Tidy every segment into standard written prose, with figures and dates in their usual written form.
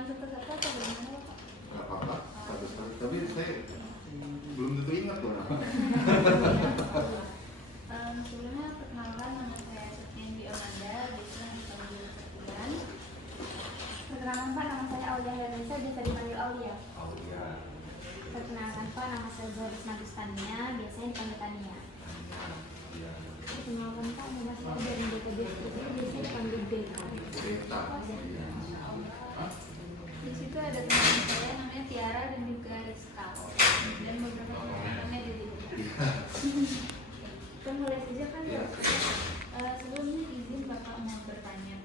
satu-satu atau bagaimana Pak? Nggak apa-apa, satu-satu. Tapi saya belum tentu ingat loh. Sebelumnya perkenalkan, nama saya Septian Amanda, biasa dipanggil Septian. Perkenalkan Pak, nama saya Aulia Herlisa, biasa dipanggil Aulia. Aulia. Perkenalkan Pak, nama saya Zoris Nagustania, biasanya dipanggil Tania. Iya. Perkenalkan Pak, nama saya dari Beta Biasa, biasanya dipanggil Beta. Beta. Iya. Di situ ada teman saya namanya Tiara dan juga Rizka, dan beberapa teman-temannya di sini. Kita mulai saja kan ya? Sebelumnya izin Bapak mau bertanya,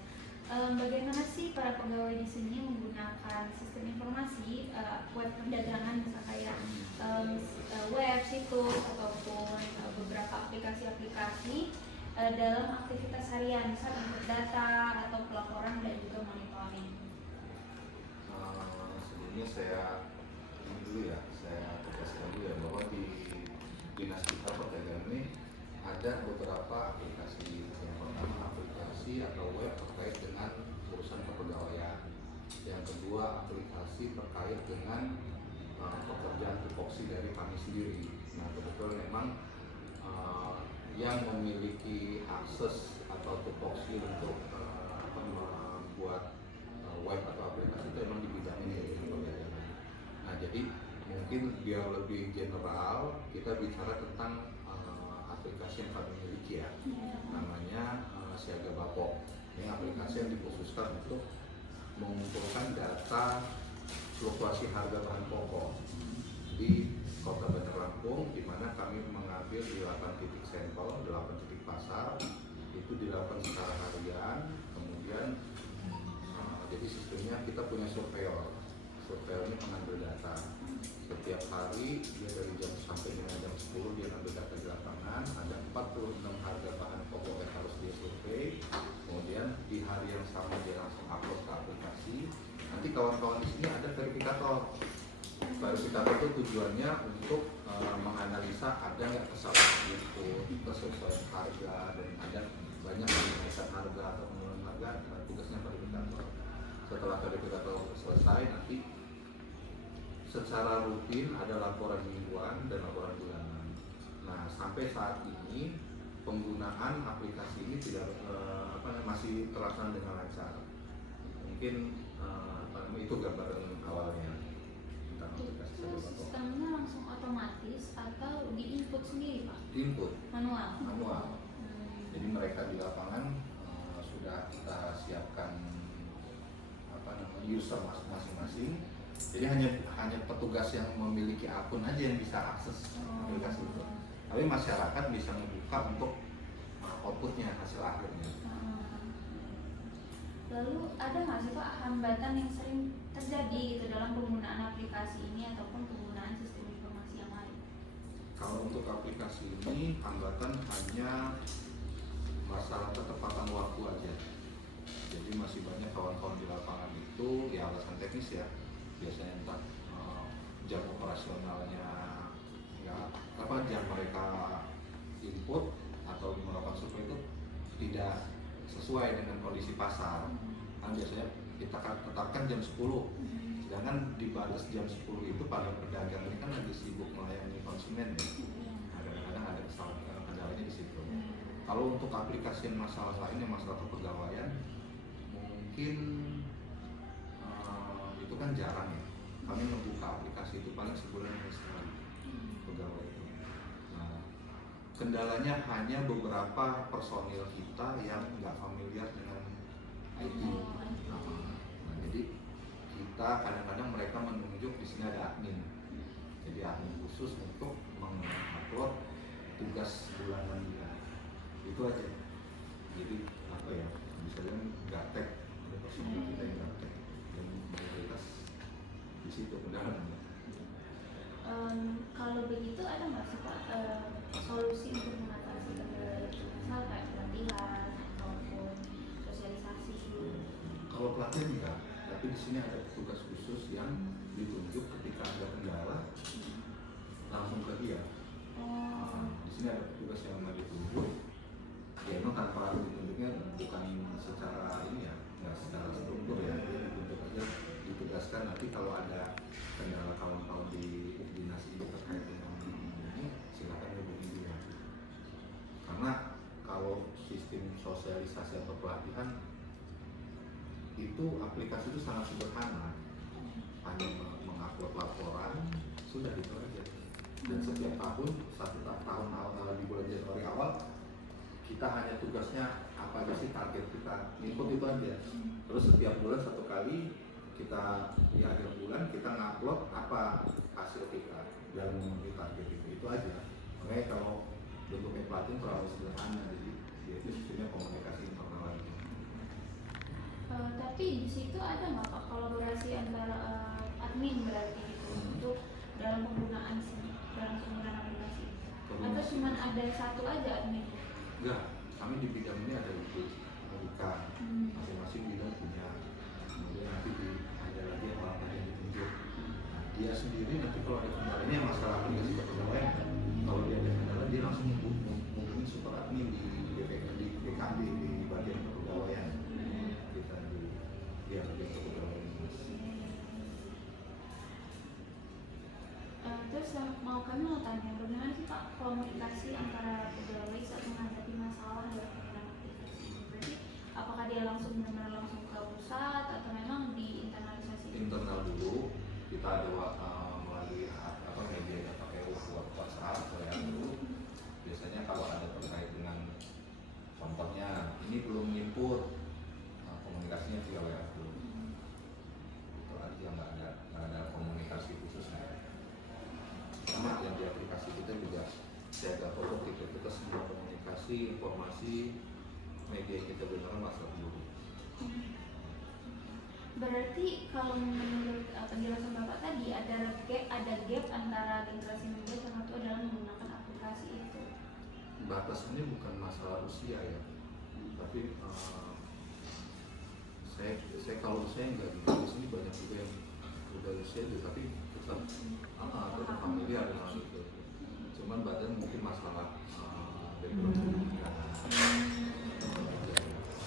bagaimana sih para pegawai di sini menggunakan sistem informasi web perdagangan, misalnya kayak web, situs, ataupun beberapa aplikasi-aplikasi dalam aktivitas harian, misal input data atau pelaporan dan juga monitoring. Sebelumnya saya ini dulu ya, saya tegaskan dulu ya bahwa di dinas kita perdagangan ini ada beberapa aplikasi. Yang pertama aplikasi atau web terkait dengan urusan kepegawaian. Yang kedua aplikasi terkait dengan pekerjaan tupoksi dari kami sendiri. Nah kebetulan memang yang memiliki akses atau tupoksi untuk membuat web atau aplikasi itu memang di bidang ini ya, perdagangan. Nah jadi mungkin biar lebih general kita bicara tentang aplikasi yang kami miliki ya, namanya Siaga Bapok. Ini aplikasi yang dikhususkan untuk mengumpulkan data fluktuasi harga bahan pokok di Kota Bandar Lampung, di mana kami mengambil di 8 titik sampel, 8 titik pasar, itu dilakukan secara harian. Kemudian jadi sistemnya kita punya surveyor ini mengambil data setiap hari, dia dari jam sampai dengan jam 10 dia ambil data di lapangan. Ada 46 harga bahan pokok yang harus dia survei. Kemudian di hari yang sama dia langsung upload ke aplikasi. Nanti kawan-kawan di sini ada verifikator. Verifikator itu tujuannya untuk menganalisa ada nggak kesalahan input, kesesuaian harga, dan ada banyak kenaikan harga atau penurunan harga. Tugasnya verifikator. Setelah verifikator selesai, nanti secara rutin ada laporan mingguan dan laporan bulanan. Nah sampai saat ini penggunaan aplikasi ini tidak masih terlaksana dengan lancar. Mungkin itu gambaran awalnya tentang aplikasi Siaga Bapok. Sistemnya langsung otomatis atau di input sendiri Pak? Di input Manual. Jadi mereka di lapangan sudah kita siapkan user masing-masing. Jadi hanya petugas yang memiliki akun aja yang bisa akses aplikasi itu. Tapi masyarakat bisa membuka untuk outputnya, hasil akhirnya. Lalu ada nggak sih Pak hambatan yang sering terjadi gitu dalam penggunaan aplikasi ini ataupun penggunaan sistem informasi yang lain? Kalau untuk aplikasi ini hambatan hanya masalah ketepatan waktu aja. Jadi masih banyak kawan-kawan di lapangan itu ya alasan teknis ya, biasanya entah jam operasionalnya ya jam mereka input atau melakukan survei itu tidak sesuai dengan kondisi pasar. Kan biasanya kita kan tetapkan jam 10, sedangkan di batas jam 10 itu para pedagang ini kan lagi sibuk melayani konsumen ya. Kadang-kadang ada kendalanya di situ. Kalau untuk aplikasi yang masalah lainnya, masalah kepegawaian, mungkin itu kan jarang ya. Kami membuka aplikasi itu paling sebulan sekali pegawai itu. Nah, kendalanya hanya beberapa personil kita yang nggak familiar dengan IT. Nah, jadi kita kadang-kadang mereka menunjuk di sini ada admin. Jadi admin khusus untuk mengupload tugas bulanan dia. Itu aja. Jadi apa ya? Misalnya gaptek, ada personil kita yang gaptek, yang mayoritas di situ kendalanya. Kalau begitu ada nggak sih Pak solusi untuk mengatasi kendala itu, misal kayak pelatihan ataupun sosialisasi? Kalau pelatihan enggak, tapi di sini ada petugas khusus yang ditunjuk ketika ada kendala langsung ke dia. Di sini ada petugas yang memang ditunjuk. Ya memang tanpa ditunjuknya bukan secara ini ya, nggak secara struktur ya, dia ditunjuk aja di tugas tegaskan nanti kalau ada kendala kawan-kawan di dinas ini terkait dengan ini silakan hubungi dia. Karena kalau sistem sosialisasi atau pelatihan itu aplikasi itu sangat sederhana, hanya mengupload laporan sudah itu aja. Dan setiap tahun tahun awal di bulan Januari awal kita hanya tugasnya apa aja sih target kita, input itu aja. Terus setiap bulan satu kali kita di akhir bulan kita ngupload apa hasil kita dan memenuhi target itu aja. Makanya kalau bentuknya pelatihan terlalu sederhana, jadi itu sistemnya komunikasi internal lagi. Tapi di situ ada nggak Pak kolaborasi antara admin berarti gitu untuk dalam penggunaan aplikasi? Atau cuma ada satu aja admin? Enggak, kami di bidang ini ada ibu, bukan masing-masing bidang punya. Kemudian nanti ada lagi yang orang yang ditunjuk. Nah, dia sendiri nanti kalau ada kendala ini yang masalah aplikasi kepegawaian kan, kalau dia ada kendala dia langsung hubungi super admin di BKD di bagian kepegawaian. Kita di bagian kepegawaian. Terus kami mau tanya, bagaimana sih Pak komunikasi antara pegawai saat menghadapi masalah dalam penggunaan aplikasi? Berarti apakah dia benar-benar langsung ke pusat atau memang diinternalisasi? Internal dulu, kita ada melalui media yang pakai WhatsApp, dulu. Biasanya kalau ada terkait dengan contohnya ini belum input, komunikasinya via WA dulu. Itu aja, nggak ada komunikasi khususnya. Sama yang di aplikasi kita juga jaga protokol kita semua komunikasi, informasi, media kita gunakan WhatsApp dulu. Berarti kalau menurut penjelasan Bapak tadi ada gap antara generasi muda sama tua dalam menggunakan aplikasi itu. Batasannya bukan masalah usia ya, tapi saya kalau saya nggak di sini banyak juga yang udah usia itu, tapi tetap tetap familiar dengan itu. Cuman badan mungkin masalah background pendidikan.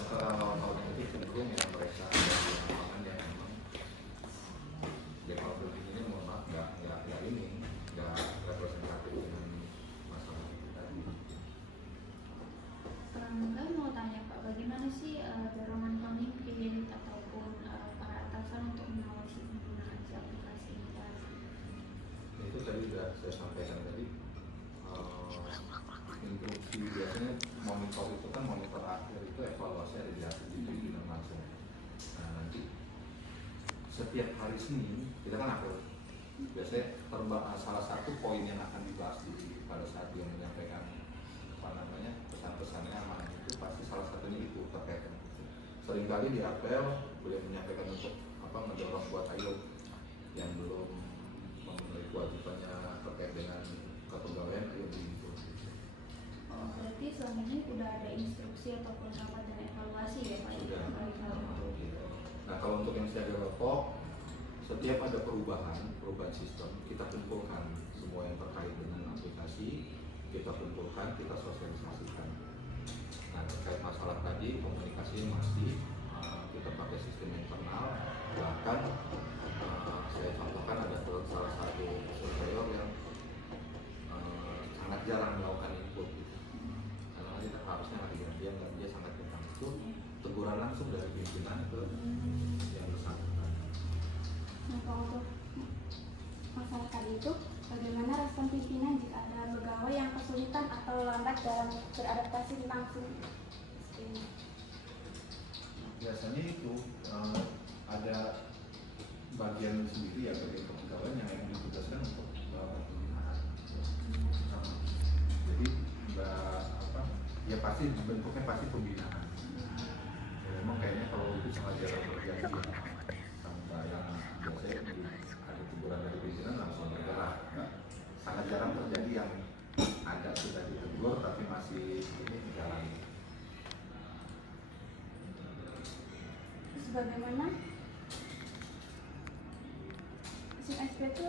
Kalau itu cenderung yang mereka ada di lapangan yang memang background pendidikannya mohon maaf nggak ini nggak representatif dengan masalah itu tadi. Kami mau tanya Pak, bagaimana sih dorongan pemimpin ataupun para atasan untuk mengawasi penggunaan si aplikasi ini Pak? Itu tadi sudah saya sampaikan tadi, instruksi biasanya monitor itu kan monitor akhir itu evaluasi ada di akhir di langsung. Nah nanti setiap hari Senin kita kan akhir biasanya salah satu poin yang akan dibahas pada saat dia menyampaikan pesan-pesannya amanah itu pasti salah satunya itu terkait dengan itu. Seringkali di apel beliau menyampaikan untuk mendorong buat ayo yang belum memenuhi kewajibannya terkait dengan kepegawaian ayo diinput. Berarti selama ini udah ada instruksi ataupun rapat dan evaluasi ya Pak? Sudah. Nah kalau untuk yang siaga level, setiap ada perubahan sistem kita kumpulkan semua yang terkait dengan aplikasi, kita kumpulkan, kita sosialisasikan. Nah terkait masalah tadi komunikasi masih kita pakai sistem internal, bahkan saya contohkan ada salah satu surveyor yang sangat jarang melakukan input gitu. Karena kita harusnya dia sangat jarang itu teguran langsung dari pimpinan ke yang bersangkutan. Nah, kalau untuk masalah tadi itu, bagaimana respon pimpinan jika ada pegawai yang kesulitan atau lambat dalam beradaptasi langsung? Biasanya itu ada bagian sendiri ya bagian kepegawaian yang ditugaskan untuk pembinaan. Jadi ya pasti bentuknya pasti pembinaan. Ya, memang kayaknya kalau itu sangat jarang terjadi ya. Sampai yang biasanya ada teguran dari pimpinan langsung bergerak. Sangat jarang terjadi yang ada sudah ditegur tapi masih ini jalan. Bagaimana SIM SP itu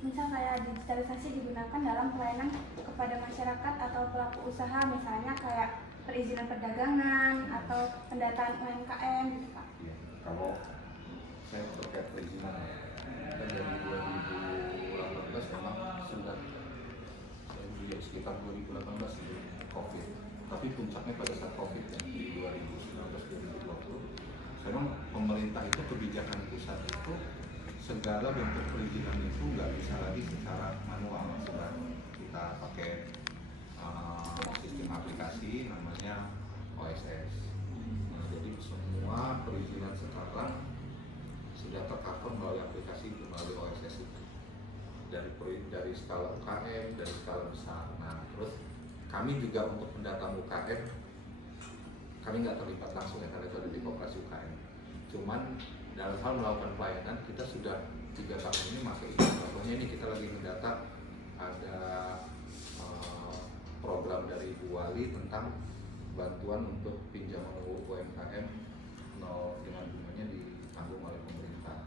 misal kayak digitalisasi digunakan dalam pelayanan kepada masyarakat atau pelaku usaha, misalnya kayak perizinan perdagangan atau pendataan UMKM gitu Pak? Ya, kalau saya terkait perizinan. Kita dari 2018 memang sudah sekitar 2018 sebelum COVID. Tapi puncaknya pada saat COVID ya, di 2019-2020. Memang pemerintah itu kebijakan pusat itu segala bentuk perizinan itu nggak bisa lagi secara manual, sudah kita pakai sistem aplikasi namanya OSS. Nah, jadi semua perizinan sekarang sudah tercover melalui aplikasi itu, melalui OSS itu. Dari skala UKM, dari skala besar. Nah, terus kami juga untuk mendata UKM, kami nggak terlibat langsung ya, karena itu ada di koperasi UKM. Cuman dalam hal melakukan pelayanan, kita sudah 3 tahun ini pakai ini. Contohnya ini kita lagi mendata ada program dari Bu Wali tentang bantuan untuk pinjaman UMKM dengan bunganya ditanggung oleh pemerintah.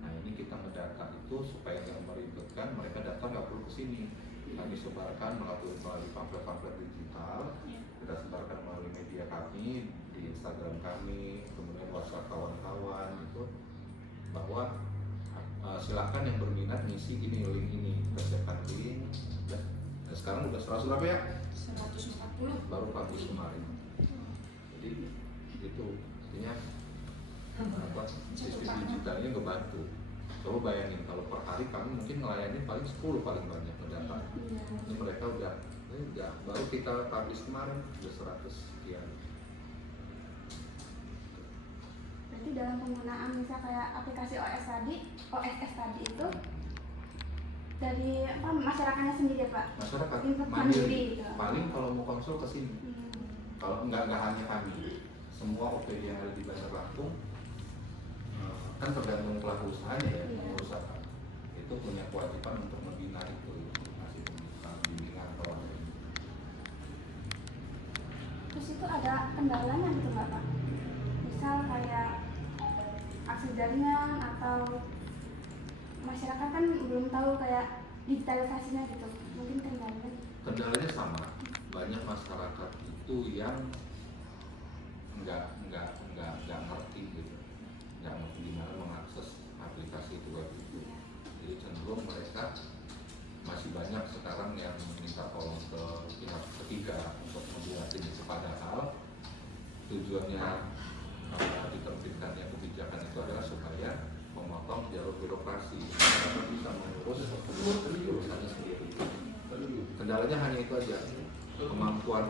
Nah, ini kita mendata itu supaya nggak meribetkan, mereka datang nggak perlu ke sini. Kami sebarkan melalui pamflet-pamflet digital, kita sebarkan melalui media kami, di Instagram kami, kemudian WhatsApp kawan-kawan itu, bahwa silakan yang berminat ngisi ini, link ini, kita siapkan link. Nah, sekarang udah 100 berapa ya? 140. Baru publish kemarin. Jadi itu artinya sistem digitalnya ngebantu. Coba bayangin kalau per hari kami mungkin melayani paling 10 paling banyak pendata. Ini mereka udah baru kita publish kemarin udah 100 sekian. Berarti dalam penggunaan misal kayak aplikasi OSS tadi itu dari masyarakatnya sendiri Pak? Masyarakat Input mandiri. mandiri gitu. Paling kalau mau konsul ke sini. Kalau nggak hanya kami, semua OPD yang ada di Bandar Lampung kan tergantung pelaku usahanya ya, pengusaha itu punya kewajiban untuk membina itu, ngasih bimbingan atau apa. Terus itu ada kendalanya gitu nggak Pak? Misal kayak aksi jaringan atau masyarakat kan belum tahu kayak digitalisasinya gitu, mungkin Kendalanya sama, banyak masyarakat itu yang nggak ngerti gitu, nggak ngerti gimana mengakses aplikasi itu web itu. Jadi cenderung mereka masih banyak sekarang yang minta tolong ke pihak ketiga untuk membuatin itu, padahal tujuannya diterbitkannya kebijakan itu adalah supaya memotong jalur birokrasi, masyarakat bisa mengurus urusannya sendiri. Kendalanya hanya itu aja, kemampuan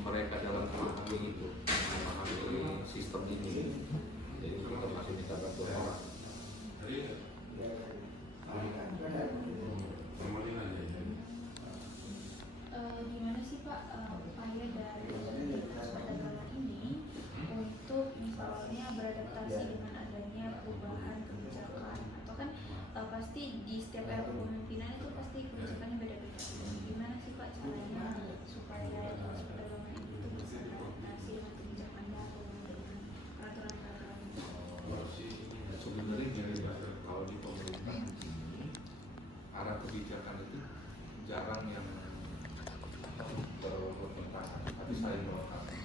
mereka dalam memahami itu, memahami sistem ini. Jadi kita masih minta bantuan orang. Gimana sih Pak upaya dari Dinas Perdagangan ini untuk misalnya beradaptasi dengan adanya perubahan kebijakan, atau kan pasti di setiap era kepemimpinan itu pasti kebijakannya beda-beda. Gimana sih Pak caranya supaya Dinas Perdagangan itu bisa beradaptasi dengan kebijakan baru, dengan peraturan-peraturan itu? Sebenarnya gini Mbak, kalau di pemerintah ini arah kebijakan itu jarang yang bertentangan, tapi saling melengkapi.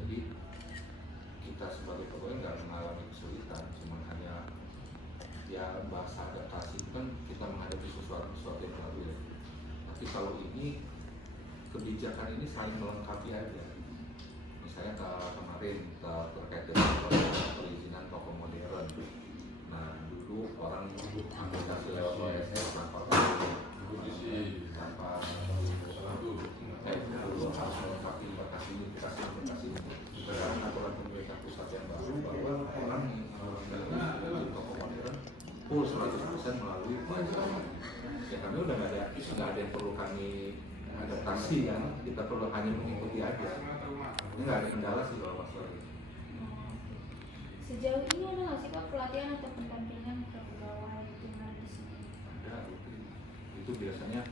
Jadi kita sebagai pegawai nggak mengalami kesulitan, cuma hanya ya bahasa adaptasi itu kan kita menghadapi sesuatu yang baru ya. Tapi kalau ini kebijakan ini saling melengkapi aja. Misalnya kemarin terkait dengan perizinan toko modern. Nah dulu orang aplikasi lewat OSS tanpa dulu harus melengkapi aplikasi berdasarkan aturan pemerintah pusat yang baru, bahwa orang dari toko modern full 100% melalui OSS. Ya kami udah nggak ada yang perlu kami adaptasi kan, kita perlu hanya mengikuti aja. Ini nggak ada kendala sih kalau masalah ini. Sejauh ini ada nggak sih Pak pelatihan atau pendampingan ke pegawai dengan di sini? Ada, itu biasanya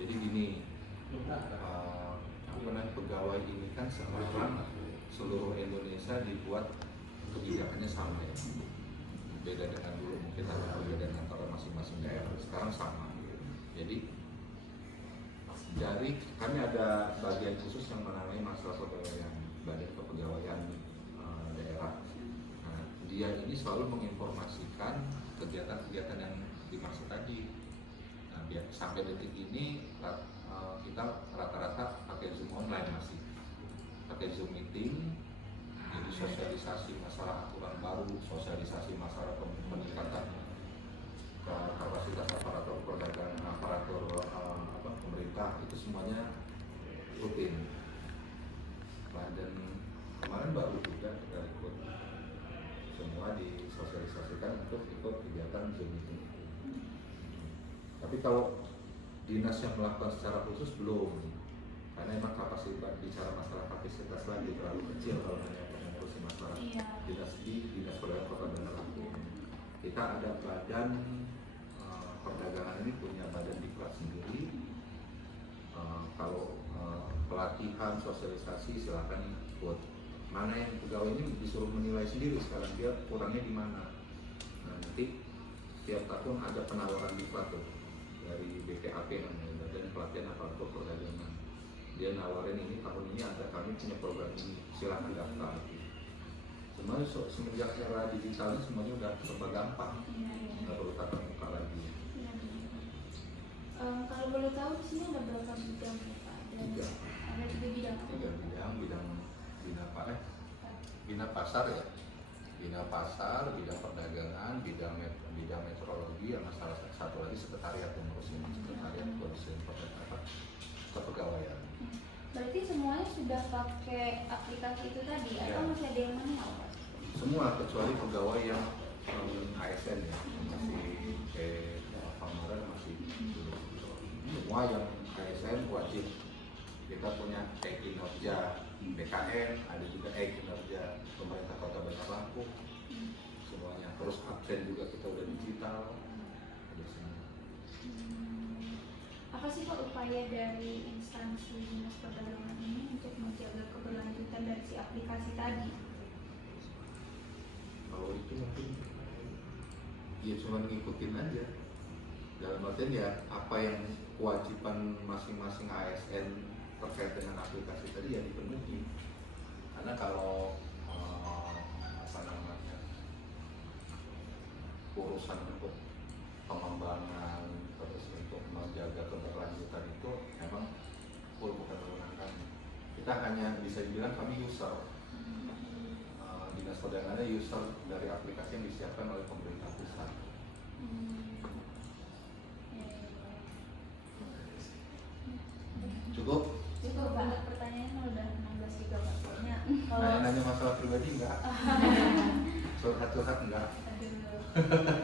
jadi gini, pegawai ini kan sekarang seluruh Indonesia dibuat kebijakannya sama ya, beda dengan dulu mungkin ada perbedaan antara masing-masing daerah, sekarang sama. Jadi dari kami ada bagian khusus yang menangani masalah kepegawaian, badan kepegawaian daerah. Nah, dia dia ini selalu menginformasikan kegiatan-kegiatan yang dimaksud tadi. Nah, biar sampai detik ini kita rata-rata pakai Zoom online masih, pakai Zoom meeting. Jadi sosialisasi masalah aturan baru, sosialisasi masalah peningkatan kapasitas aparatur perdagangan, aparatur pemerintah, itu semuanya rutin. Dan kemarin baru juga kita ikut semua disosialisasikan untuk ikut kegiatan Zoom meeting. Tapi kalau dinas yang melakukan secara khusus belum, karena emang kapasitas bicara masalah kapasitas lagi terlalu kecil kalau hanya mengurusi masalah dinas perdagangan kota dan Lampung. Kita ada badan perdagangan ini punya badan diklat sendiri. Kalau pelatihan sosialisasi silakan ikut. Mana yang pegawai ini disuruh menilai sendiri sekarang dia kurangnya di mana. Nah, nanti tiap tahun ada penawaran diklat tuh dari BPAP namanya, Badan Pelatihan Aparatur Perdagangan. Dia nawarin ini tahun ini ada, kami punya program ini, silakan daftar. Semuanya semenjak era digital ini semuanya udah serba gampang, nggak perlu tatap muka lagi. Kalau boleh tahu di sini ada berapa bidang ya Pak? Tiga. Ada 3 bidang. Bina pasar ya, bina pasar, bidang perdagangan, bidang meteorologi, sama salah satu lagi sekretariat yang ngurusin sekretariat ngurusin kepegawaian. Berarti semuanya sudah pakai aplikasi itu tadi atau masih ada yang manual Pak? Semua kecuali pegawai yang ASN ya, masih kemarin masih semua yang ASN wajib. Kita punya kinerja BKN, ada juga kinerja pemerintah Kota Bandar Lampung, semuanya. Terus absen juga kita udah digital, ada semua. Apa sih Pak upaya dari instansi dinas perdagangan ini untuk menjaga keberlanjutan dari si aplikasi tadi? Kalau itu mungkin ya cuma ngikutin aja. Dalam artian ya apa yang kewajiban masing-masing ASN terkait dengan aplikasi tadi ya dipenuhi. Karena kalau urusan untuk pengembangan terus untuk menjaga keberlanjutan itu memang bukan kewenangan kami. Kita hanya bisa dibilang kami user. Dinas perdagangannya user dari aplikasi yang disiapkan oleh pemerintah pusat. Cukup? Cukup Pak, pertanyaannya udah 16 juga Pak. Soalnya kalau Nanya masalah pribadi enggak? Curhat-curhat enggak? aduh.